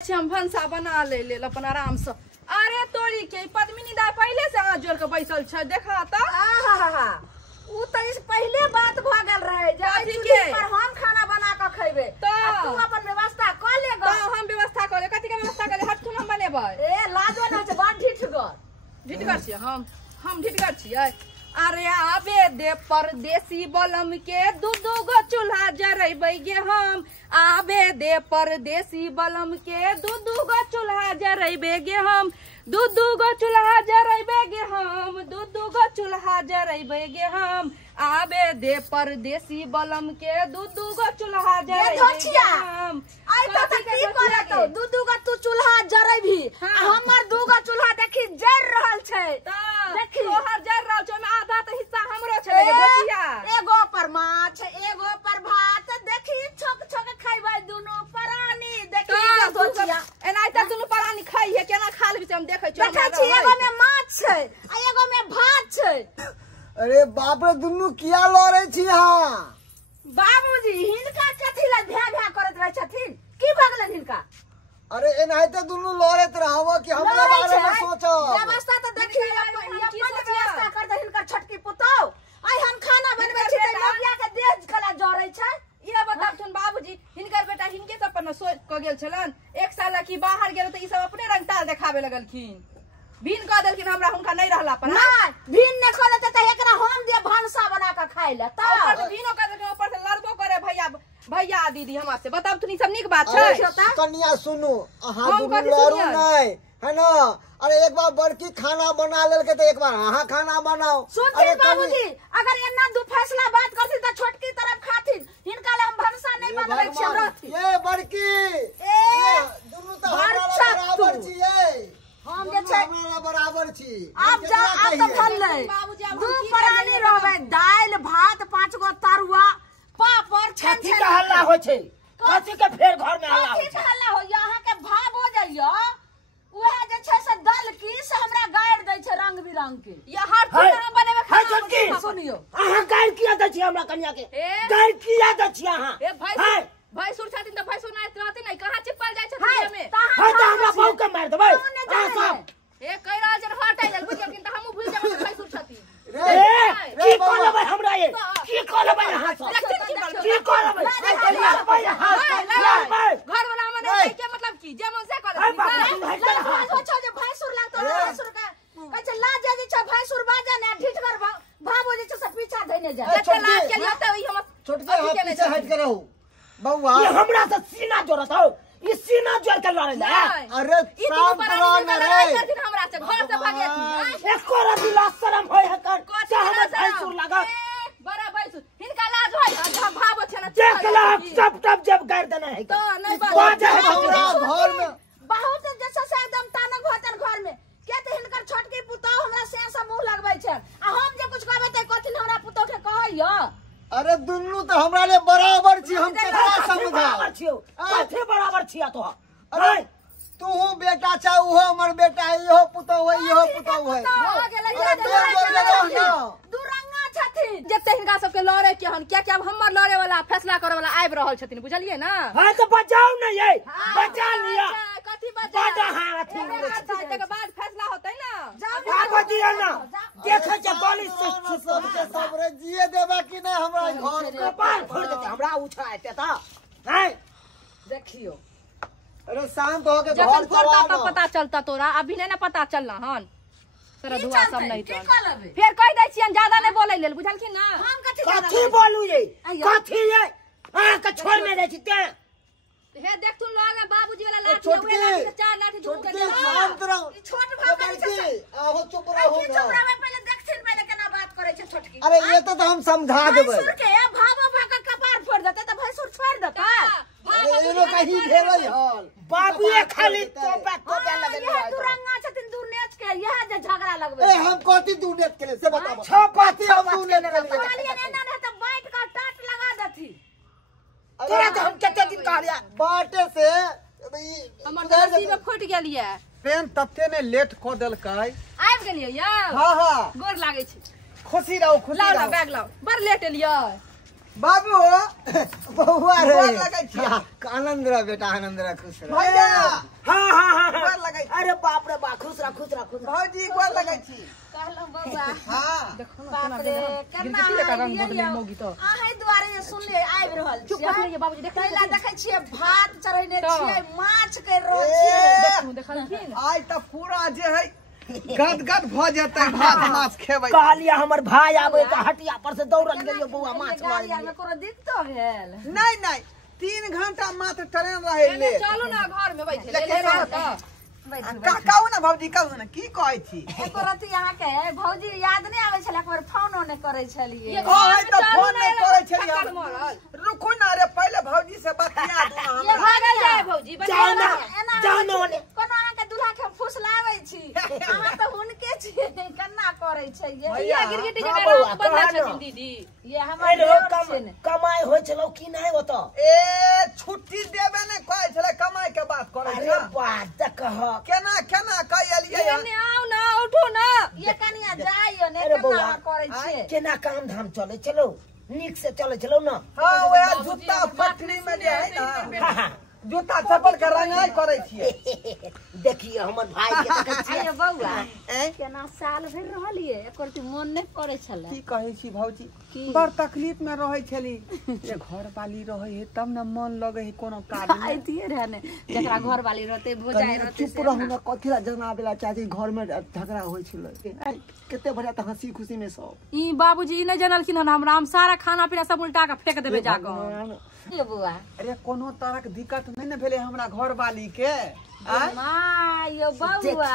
हम भंसा बना ले अपन आराम से। अरे तोरी के पद्मिनी दा पहले से हाथ जोड़ के बैसल छ, देखा त उ त इस पहले बात भ गेल रहे जे आज पर हम खाना बना के खइबे त तू अपन व्यवस्था क ले ग। त हम व्यवस्था कर ले, कथि के व्यवस्था कर ले, हटथुन हम बनेबै। ए लाजो न छ, बड़ ढिठगर छियै हम ढिठगर छियै। अरे आबे दे परदेसी बलम के दू गो चूल्हा जरेबै गे हम। आबे दे परदेसी बलम के दू गो चूल्हा जरेबै गे हम। दू गो चूल्हा जरेबै गे हम। दू गो चूल्हा जरेबै गे हम। आबे दे परदेसी बलम के दू गो चूल्हा जरेबै गे हम। आई त की करत दू गो तू चूल्हा जरेबी, हमर दू गो चूल्हा देखी जर रहल छै। देखी तोहर जर रहल छै, में आधा त हिस्सा हमरो छै गे भटिया। एगो पर माछ एगो पर भात, देखी छोक छोक खइबै दुनो परानी। देखी भटिया एनाइ त दुनु परानी खाइ है, केना खा लेबी से हम देखै छी। देखै छी एगो में माछ छै आ एगो में भात छै। अरे बाप रे, दुनु किया लड़े छी हां? बाबूजी हिनका कथि ल भ्या करत रह छथिन, की भगलन हिनका? अरे एनाइते दुनु लड़त रहबो कि हमरा बारे में सोचो। व्यवस्था त देखी अपन व्यवस्था कर दे हिनकर छोटकी पुतौ। आई हम खाना बनबै छी त लोगिया के देह कला जरै छै। ये बताथुन बाबूजी, हिनकर बेटा हिनके सब पर सोच क गेल छलन। एक साल की बाहर गेल त ई सब अपने रंग ताल देखाबे लगलखिन। भीन क देलखिन हमरा, हुनका नहीं रहला पर। नहीं भीन न क देते त एकरा हम दे भानसा बना के खाइ ले। त ऊपर से भीनो क देलखिन, ऊपर से लड़को करे भैया दीदी हमरा से। बताब तुनी सब निक बात छै। कन्या सुनु, अहाँ दुनु लड़ू नहीं है ना। अरे एक बार बड़की खाना बना लेलके त एक बार अहाँ खाना बनाओ। सुनती बाबूजी, अगर एना दू फैसला बात करथिन त छोटकी तरफ खाथिन, हिनका ले हम भानसा नहीं बनबै छी रहथि। ये बड़की दुनु त हमरा बराबर छियै। हम जे छै हमरा बराबर छी। आप जा आप त भल्ले दू परानी रहबै, दाल भात, 5 गो तरुआ, पापड़, कथि के हल्ला होय छै? कथि के फेर घर में हल्ला होय कथि छै? के हल्ला होय? यहाँ के भाव हो जाइयो उहे जे छै से दल की से हमरा गाड़ दै छै रंग बिरंग के। ये हर खाना बनेबे हाय छोटकी सुनियो, अहाँ गाड़ किया दै छी हमरा कन्या के? गाड़ किया दै छी अहाँ? ए भाई सुर छथिन त भाई सुनाइत रहथिन नहीं, कहां चिपल जाय छथिन में। हाय त हमरा बहु के मार देबै। ए कह रहल छै हट आइल बुझ गेलखिन त हमहु भूल जाब भाई सुर छथिन। की करबै हमरा ये? की करबै अहाँ सब? की करबै? घर वाला मने के मतलब की जे मन से करे। सोचो जे भैंसुर लागतो भैंसुर का कहै छै लाज जे छै भैंसुर बाजा ने ढिठगर भाबो जे छै से पीछा धैने जाय। जते लाज के लिए त ई हम छोटके हाथ पीछे हट के रहू बउआ। ये हमरा से सीना जोड़त हो, ई सीना जोड़ के लड़े ले। अरे शाम करो न रे, करथिन हमरा से घर से भागे थी। एको रति लाज शरम होय है कर से हम भैंसुर लागत। बड़ा भैंसुर हिनका लाज होय जब भाबो छै ना देख ला सब जब गाड़ देना है तो नहीं बात है हमरा घर में बहुत जैसे से एकदम तानक होतन घर में के त हिनकर छोटकी पुतौ हमरा से मुंह लगबै छै आ हम जे कुछ कहबै त कथि हमरा पुतौ के कहैयो। अरे दुनु तो हमरा ले बराबर छी, हम केकरा समझा बराबर छियो? कथि बराबर छिया तो? अरे तू बेटा छ, उहो हमर बेटा है, इहो पुतौ है, इहो पुतौ है। हो गेलै दू रंगा छथिन। जते हिनका सबके लड़े के हन क्या अब हमर लड़े वाला फैसला करे वाला आबि रहल छथिन, बुझलिए ना। हां तो बचाओ न ये, बचा लिया। कथि बचा बड़ा हां अथि के बाद फैसला होतै ना। आगो दिया ना, देखे छ गोली से सबके सबरे जिए देबा कि नहीं हमरा घर के कपाल फोड़ देते हमरा उठा आते त। हैं देखियो अरे शांत हो के घर जखन करता चला तब पता चलता तोरा, अभी नहीं ना पता चलना हन। तेरा दुआ सब नहीं की चल करबे? फिर कह दै छियन ज्यादा नहीं बोलै लेल, बुझलखिन ना। हम कथि बोलू ये? कथि ये? हां के छोड़ में दे छी ते। हे देख तू लगे बाबूजी वाला लाठी छोटकी, उहे लाठी से 4 लाठी दूर के छोटकी शांत रहो। ई छोट भाई आहो चुप रहो की ना। चुप रहबै, पहले देखथिन पहले केना बात करे छै छोटकी। अरे ये तो हम समझा देबै। भैंसुर के भाबो भाका कपार फोड़ देते त भैंसुर छोड़ देता। अरे एनो कहीं घेरै हल बाबूए खाली तो बात को दे लगल यह दू रंगा छथिन, दू नेच के यह जे झगड़ा लगबै। ए हम कथि दूनेत के लिए से बताओ। छ पाती हम दूनेत के लिए कहलिए एना नहीं त बैठ का टाट लगा देथी। तोरा तो हम कते दिन कहलिया बाटे से हमर दर्जी में फुट गेलिए। ट्रेन तते ने लेट क देलकै। आबि गेलिए यौ। हां हां गोर लागै छी। खुशी रहो खुशी लाओ रहो। बैग लाओ, बड़ लेट एलिए। बाबू बहुआ रे गोर लगै छी। आनंद रह बेटा, आनंद रह, खुश रह। भैया हाँ गोर लगै छी। अरे बाप रे बाप, खुश रह खुश रह खुश रह। भौजी गोर लगै छी। कहलहुं बौआ हाँ बाप रे केना अहीं दुआरे सुनले आबि रहल चुप छियै। रहिए बाबूजी, देख कैला देखै छियै भात चढ़ैने तऽ। छियै, माछ कर रहल छियै। देखलखिन आज तो पूरा जे है गदगद भ जेतै भात माछ खेबै। कहलिया हमर भाई आबे त हटिया पर से दौड़ल गेलियो बौआ माछ मारे। गाड़िया में कोनो दिक्कत भेल? नहीं 3 घंटा मात्र ट्रेन रहे ले। चलू ना घर में बैठे ले लेकिन ले तो कहू ना भौजी, कहू ना की कहै छी। एको रति यहाँ के भौजी याद नहीं आवे छले, एक बार फोन ओने करे छलिए। ओए तो फोन नहीं करे छलिए ठक्कर हम। मारल रुकू ना रे, पहले भौजी से बतिया दू ना ये हमरा। भागल जाए भौजी जाओ ना एना जाओ ना ओने। कोनो अहाँ के दूल्हा के फुसलावे छी, अहाँ तो हुनके छी, केना करे छै ये? भैया गिरगिटी हाँ जगह बौआ, बदला कहाँ छथिन ना? दीदी। ये हमर अरे देवर कम छै ने। कमाई होय छलो कि नहीं होतो? ए छुट्टी देबे ने कहै छले, कमाई के बात करे अरे छै। बात त कह। केना कह एलियै एने आओ ना, उठो ना। ये कनिया जाइयो ने, अरे केना बौआ, अहाँ करे छियै? केना काम धाम चले चलो, निक से चले चलो ना। हाँ वह जूता फैक्ट्री में जे है ना, जूता चप्पल के रंगाई करे छियै। देखिए हमर भाई के देखै छियै। अरे बौआ ए केना साल भर रहलिए, एको रति मन नहीं पड़े छले। की कहै छी भौजी, की? बड़ तकलीफ में रहै छली। ये घर वाली रहै है तब न मन लगे है कोनो काज में। आइतिए रहे ने, जकरा घर वाली रहते भोजाई रहते चुप रहू ना, कथी ला जना बेला चाची घर में झगड़ा होय छलै। कते बढ़िया त हंसी खुशी में सब। ई बाबूजी ई नहीं जानलखिन हन हमरा, हम सारा खाना पीना सब उल्टा के फेंक देबे जाकर। ये बुआ अरे कोनो तरह के दिक्कत नहीं न भेले हमरा घर वाली के। आय माँ यो बउआ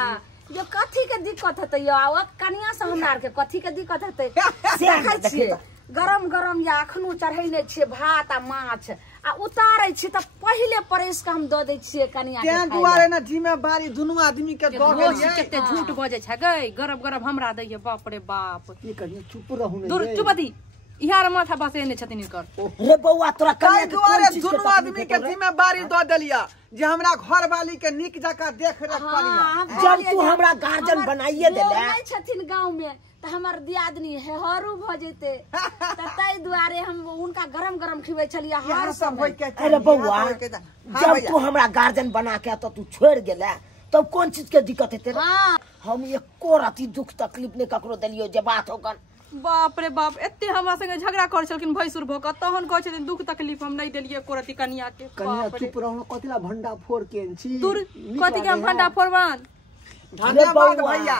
यो कथी के दिक्कत हेतै यो? आवत कनिया से हमरा आर के कथी के दिक्कत हेतै? देखै छियै गरम गरम या अखनो चढ़ैने छियै भात आ माछ आ उतारै छी त पहिले परेश के हम द दै छियै कनिया के तें खाय दुआरे न जिम्मेवारी दुनू आदमी के द रोज देलियै। केते झूठ बजे छै गई, गरम गरम हमरा दैये। बाप रे बाप, की करिए, चुप रहू ना दूर रे। चुपती इहार माथा बसेने छथिन इनकर। रे बौआ तोरा ताहि कन्या के दुआरे कोन चीज के दुनू तकलीफ आदमी के होतो रे? जिम्मेवारी द देलिया जे हमरा घर वाली के नीक जका देख रेख करिया। जब तू हमरा गार्जियन बनाइए देले। नहीं छथिन गांव में त हमर दियादनी हेहरू भ जेते त तै दुआरे हम उनका गरम गरम खिबै छलिए हर यहाँ सब होय समय। के अरे बौआ हाँ जब भैया। तू हमरा गार्जियन बना के तो तू छोड़ गेला, तब कौन चीज के दिक्कत है तेरा? हाँ हम एको राती दुख तकलीफ ने ककरो देलियो जे बात होकन। बाप रे बाप, एते हमरा संगे झगड़ा कर छलखिन भैंसुर भोक, तहन कहै छथिन दुख तकलीफ हम नहीं देलिए कोरती कनिया के। कनिया बाप रे चुप रहू ना, कथी ला भंडा फोड़ के छी। दूर कथी के हम भंडा फोड़बान। धन्यवाद बौआ। भैया।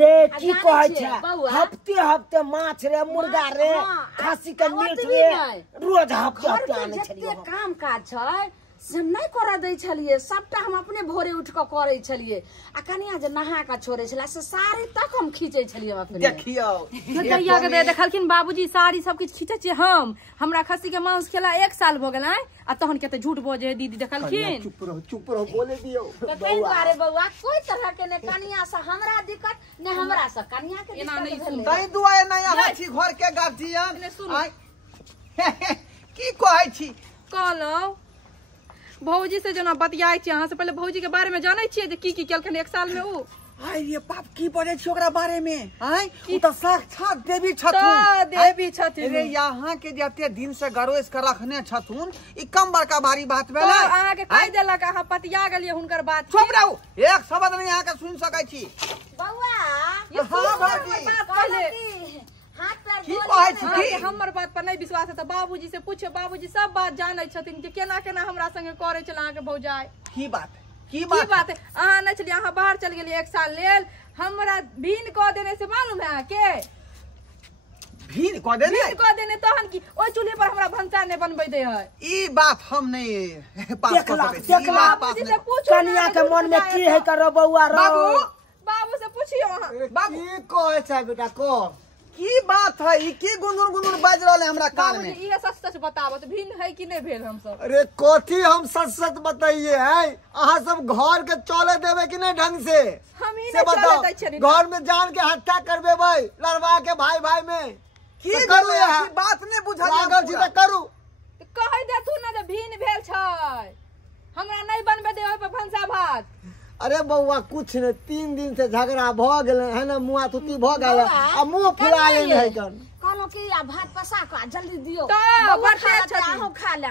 रे की जानै कहै छियै, छै बौआ। हफ्ते हफ्ते माछ रे मुर्गा रे हाँ, खस्सी के आ मीट ओतबी रे नहि। रोज हफ्ते घर हफ्ते के आनै छलियो जते हम। काम काज छै से नहीं कर दै छलिए, सबटा हम अपने भोरे उठ के करे छलिए। आ कनिया जे नहा के छोड़े छला से साड़ी तक हम खींचे छलिए अपने। देखियो भैया के देखलखिन बाबूजी साड़ी सब किछ खींचे छियै हम। हमरा खस्सी के मांस खेला 1 साल भ गेलै आ तहन केते झूठ बजे दीदी कनिया देखलखिन। चुप रहो बोले दियो। कई बारे बउआ कोई तरह के ने कनिया से हमरा दिक्कत ने हमरा से कनिया के एना नहीं दिक्कत भेलै। ताहि दुआरे नहीं आबै छी घर के गार्जियन। एने सुनू। आय की कहै छी, कहलौं भौजी से जना बतियाई छी अहाँ से पहले भौजी के बारे में जानै छियै जे की केलखिन 1 साल में ऊ? आय ये बाप की बजै छी ओकरा बारे में? आय उ त साक्षात देवी तऽ छथुन। देवी छथिन। रे यहाँ के जते दिन से गरोस के रखने छथुन ई कम बड़का भारी बात तो भेलै। अहाँ के कह देलक अहाँ पतिया गेलियै हुनकर बात। चुप रहू, एक शब्द नहीं अहाँ के सुन सकै छी। बउआ ये हाँ, सुन भाभी। हमर बात पहले। हाथ पैर की धो कहै लिअ छी? ने। अहाँ के हमर बात पर नहीं विश्वास है तो बाबूजी से पूछे, बाबूजी सब बात जानै छथिन कि केना केना हमरा संगे करे छल अहाँ के भौजाई। की बात की की बात बात है अहाँ नहीं चलिए, अहाँ बाहर चल गेलियै 1 साल लेल, हमरा भीन कह देने से मालूम है अहाँ के? भीड़ कह देने भीन कह देने तहन की ओइ चूल्हे पर हमरा भंसा नहीं बनबै दे है। ई बात हम नहीं पास कर देखला सकै छी। ई बात पास बाबूजी से नहीं। पूछो ना, कनिया के मन में की बुझाए है तो। करो बौआ रो? बाबू बाबू से पूछियो अहाँ। बाबू की कहै छै बेटा को? की बात है ई की गुनगुन गुनगुन बाज रहले हमरा कान बाबूजी में? इहे सच सच बताबो तो भीन है कि नहीं भेल हम सब? अरे कथी हम सच सच बताइए है, अहाँ सब घर के चले देवे कि नहीं ढंग से? हम ही से नहीं बताओ, चले दै छनी। घर में जान के हत्या करबे भाई लड़वा के भाई भाई में की तो करू भेलै? यहाँ। ई बात नहीं बुझल लागल छी त करू। कह देथु ना जे भीन भेल छै, हमरा नहीं बनबे दे ओइ पे भंसा भात। अरे बउआ कुछ नहीं, 3 दिन से झगड़ा भ गेले है ना, मुआ तुती भ गेले आ मुंह फुला लेने है कन। कहलो कि आ भात पसा के जल्दी दियो तो बउआ बटे खा छथिन। आहू खा ले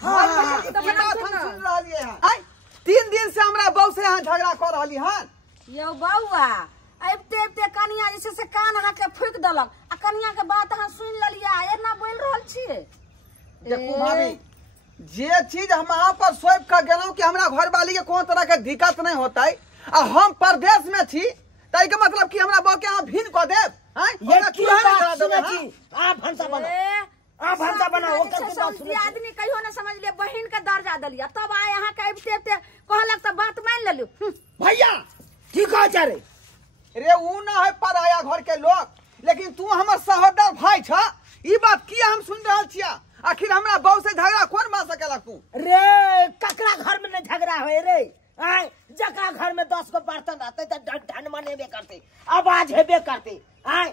हाँ, तो ई बना बात सुन हम ना। सुन रहलियै हन। आइ, 3 दिन से हमरा बहू से यहाँ झगड़ा कर रहली हन। यौ बउआ अबते अबते कनिया जे छै से कान अहाँ के फूक देलक आ कनिया के बात अहाँ सुन लेलियै एना बोल रहल छियै देखू भाभी, जे चीज हम वहाँ पर सोच कर गेलहुँ कि हमरा घरवाली के कोनो तरह के दिक्कत नहीं होता आ हम परदेश में छी, ताई के मतलब कि हमरा बहू के यहाँ भिन्न कऽ देब। हैं? ये ओकरा की चूल्हा नहीं बात जला देबै, सुने हाँ? छी आ भंसा बना ए, आ भंसा बनाओ सब ओकर जे के छै बात से सुने छी आदमी कहियो न समझ ले बहिन के दर्जा देलियै तब आए अहाँ के अबते अबते कहलक त बात मान लेलु भैया ठीक है चारे रे ऊ ना है पराया घर के लोग, लेकिन तू हमर सहोदर भाई छ। ई बात किया हम सुन रहल छिया? आखिर हमरा बहू से झगड़ा कौन मार सकेला तू? रे ककरा घर में न झगड़ा होए रे आय जकरा घर में 10 गो बर्तन रहते त ढन मनेबे करते आवाज हेबे करते आय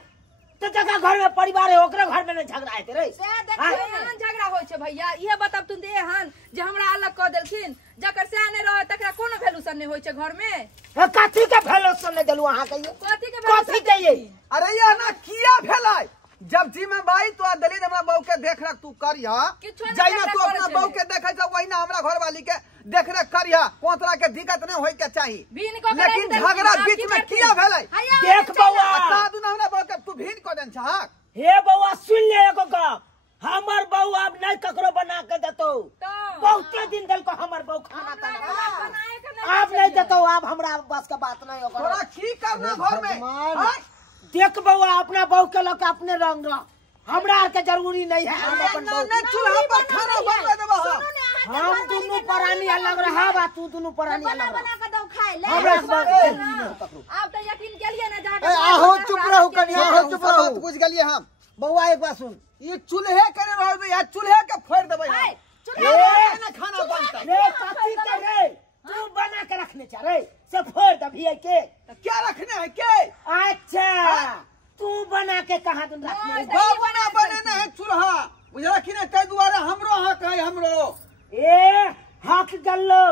तो जकरा घर में परिवार है ओकरा घर में न झगड़ा हेते रे से आय, देखियो एहन झगड़ा होइ छै भैया। इहे बताब तुम दे हन जे हमरा अलग कऽ देलखिन, जकर से नहि रहे तकरा कोनो वैल्यूशन नहि होइ छै घर में। ए, कथी के भेलो सुन देलु अहाँ के ये कथी के कथी के ये अरे यह ना किया भेलै? जब जिम्मेवारी तो दिली हमरा बहू के देख रेख तू करिया, किछो नहि जइना देख तू रेख अपना करै बहू छलै। के देखे छ वहिना हमरा घरवाली के देख रेख करिया। कोनो तरह के दिक्कत नहीं होय के चाहिए। भिन्न कऽ के लेकिन रखि झगड़ा देलखिन, बीच आब में की किया करथिन? भेलै? देख बउआ बता दू ना हमरा बहू के तू भिन्न कऽ देन छहक। हे बउआ सुन ले एगो गप हमर बहू अब नहीं ककरो बना के देतो तो बहुते दिन दल को हमर बहू खाना ताना हमरा बना बनाए के के। नहि अब नहीं देतो अब हमरा बस का बात नहीं होगा तोरा की करना घर में? भगवान। हैं? देख बउआ अपना बहू के लोग अपने रंग रह हमरा आर के जरूरी नहीं है हम अपन ना बहू ना चूल्हा पर खाना बनबे देबो हम। हम दोनों परानी अलग रहा बा तू दोनों परानी बना अलग बना रहा के दो खाए ले हमरा के बात ए, जरूरी नहीं ककरो आब तऽ यकीन केलियै ने जाके ए, आहो चुप रहू कनिया, आहो चुप बात रहू। बुझ गेलिए हम। बउआ एक बात सुन, ये चूल्हे करे रहबे या चूल्हे के फोड़ देबै हम। हाय, चूल्हे में खाना बनतै। रे कथी के रे तू बना के रखने चा रे से फोड़ दभी है के क्या रखने है के? अच्छा तू बना के कहां तुम रखने है? बाबू ना बने है चूल्हा, बुझला कि नहीं? तै दुआरे हमरो हक है हमरो। ए हक गल्लो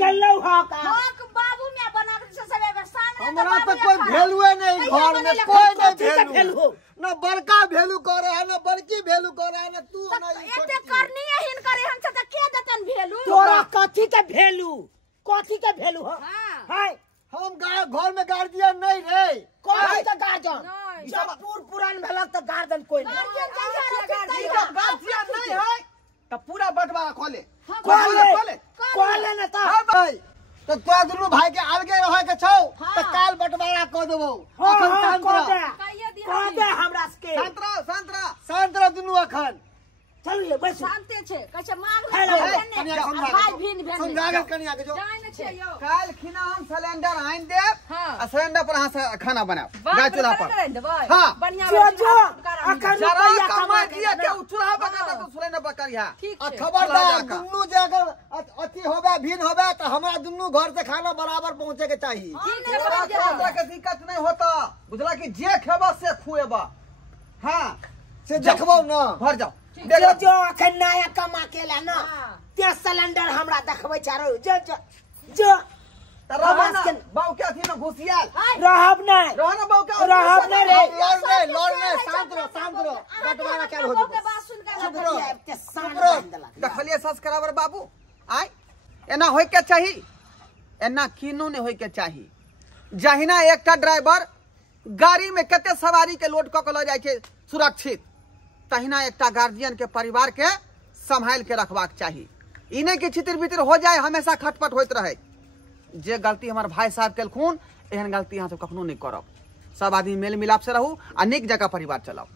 गल्लो हक हक बाबू में बना के से सबे सामने हमरा तो कोई वैल्यूए नहीं घर में, कोई कथी के नहीं भेलू वैल्यू। न बड़का वैल्यू करे है, न बड़की वैल्यू करे है, न तू न ई एते छोटकी। करनी है हिन करे हम त के देतन भेलू तोरा कथी के भेलू हो हाँ। हाय हम घर में गार्जियन नहीं रे। कथी के गार्जन नहीं। जब पुरान भेलक त गार्जन कोई नहीं गार्जियन नहीं है तो पूरा बंटवारा खोले। कॉले न त हाँ भाई, तो तोरा दुनू भाई के अलगे रहे के छौ तो काल बंटवारा क देबो। अखन शांत रह, कहिए दिया कह दे हमरा के संतरा शांत रह दुनू अखन। चल ये बैठ शांति छे कैसे मार खाइ ले, कनिया समझा भाई के भिन जो। भेन समझा के कनिया के जो। जाय ने छै यौ। काल खिना हम सिलेंडर आइन देब हाँ। आ सिलेंडर पर अहाँ से खाना बनाओ बात गाय चूल्हा बड़ा पर। कराइ देबै। हाँ। बढ़िया जो बढ़िया जो उपकार आदमी। अखन जरा रुपया कमा कमा दिया के के उ चूल्हा पर हाँ। तो सिलेंडर पर करिया। ठीक आ छै। खबरदार चला जाकर। दुनू जे अगर अथी होबे भिन होबे तो हमरा दुनू घर से खाना बराबर पहुंचे के चाहिए। ठीक छै तोरा बढ़िया कोनो तरह के दिक्कत नहीं होता, बुझला कि जे खेबा से खुएबा। हाँ से देखबो न। भर जाओ। जो जो अखन नया कमा के ला ना हाँ। ते सिलेंडर हमरा देखबै चारो जो जो जो रहबा ना आवाज के- बाऊ के अथी में घुसियाल रहब नहीं रहना बाऊ के रहब नहीं रे लड़ नहीं, शांत रहो। बंटवारा क्या हो के जेबो। बात सुन के चुप रहो। ते सांड बांध देलक। देखलिए सब्सक्राइबर बाबू आय एना होय के चाहिए, एना किनो ने होय के चाहिए। जहिना एकटा ड्राइवर गाड़ी में कते सवारी के लोड क के ल जाय छै सुरक्षित, तहिना एकटा गार्जियन के परिवार के संभाल के रखबाक चाहिए। ई नहीं कि छितिर बितिर हो जाए हमेशा खटपट होइत रहे। जे गलती हमार भाई साहब केलखुन एहन गलती अहाँ सब कखनो नहीं करब। सब आदमी मेल मिलाप से रहू आ नीक जगह परिवार चलाओ।